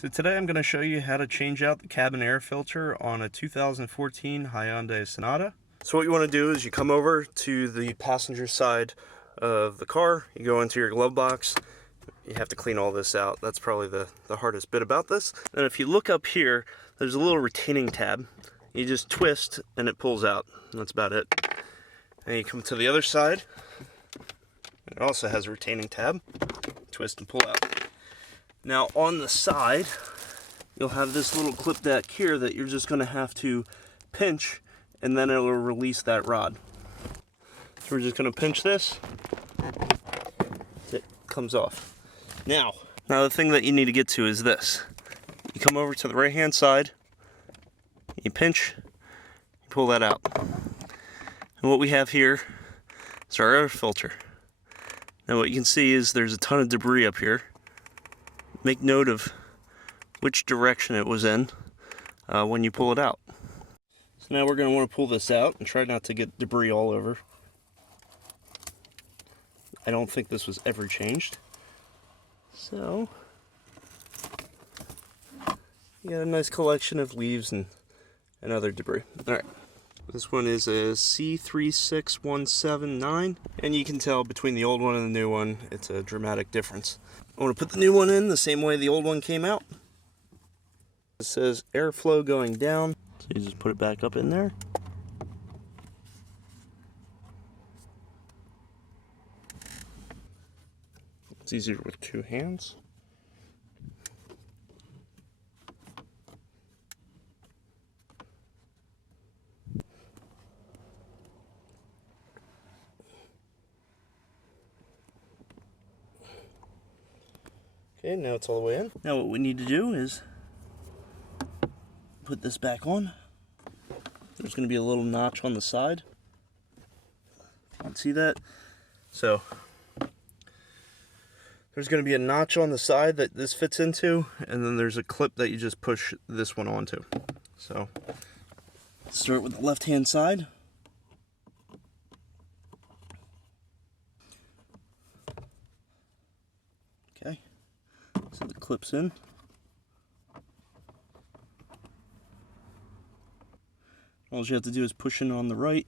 So today I'm going to show you how to change out the cabin air filter on a 2014 Hyundai Sonata. So what you want to do is you come over to the passenger side of the car, you go into your glove box, you have to clean all this out. That's probably the hardest bit about this. And if you look up here, there's a little retaining tab. You just twist and it pulls out. That's about it. And you come to the other side, it also has a retaining tab. Twist and pull out. Now on the side, you'll have this little clip deck here that you're just going to have to pinch, and then it'll release that rod. So we're just going to pinch this. It comes off. Now the thing that you need to get to is this. You come over to the right hand side, you pinch, you pull that out. And what we have here is our air filter. Now what you can see is there's a ton of debris up here. Make note of which direction it was in when you pull it out. So now we're going to want to pull this out and try not to get debris all over. I don't think this was ever changed. So you got a nice collection of leaves and other debris. Alright, this one is a C36179, and you can tell between the old one and the new one, it's a dramatic difference. I want to put the new one in the same way the old one came out. It says airflow going down, so you just put it back up in there. It's easier with two hands. Okay, now it's all the way in. Now what we need to do is put this back on. There's going to be a little notch on the side. You can see that? So there's going to be a notch on the side that this fits into, and then there's a clip that you just push this one onto. So let's start with the left hand side. Okay, so the clip's in. All you have to do is push in on the right,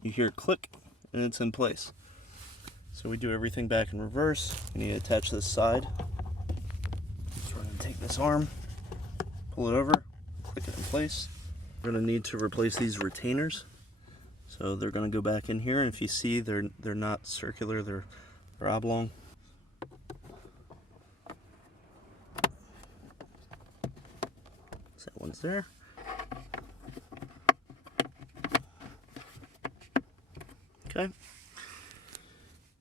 you hear it click, and it's in place. So we do everything back in reverse. You need to attach this side. So we're going to take this arm, pull it over, click it in place. We're going to need to replace these retainers. So they're going to go back in here, and if you see, they're not circular, they're oblong. So that one's there. Okay,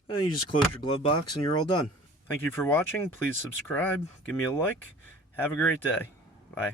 and you just close your glove box and you're all done. Thank you for watching. Please subscribe, give me a like. Have a great day. Bye.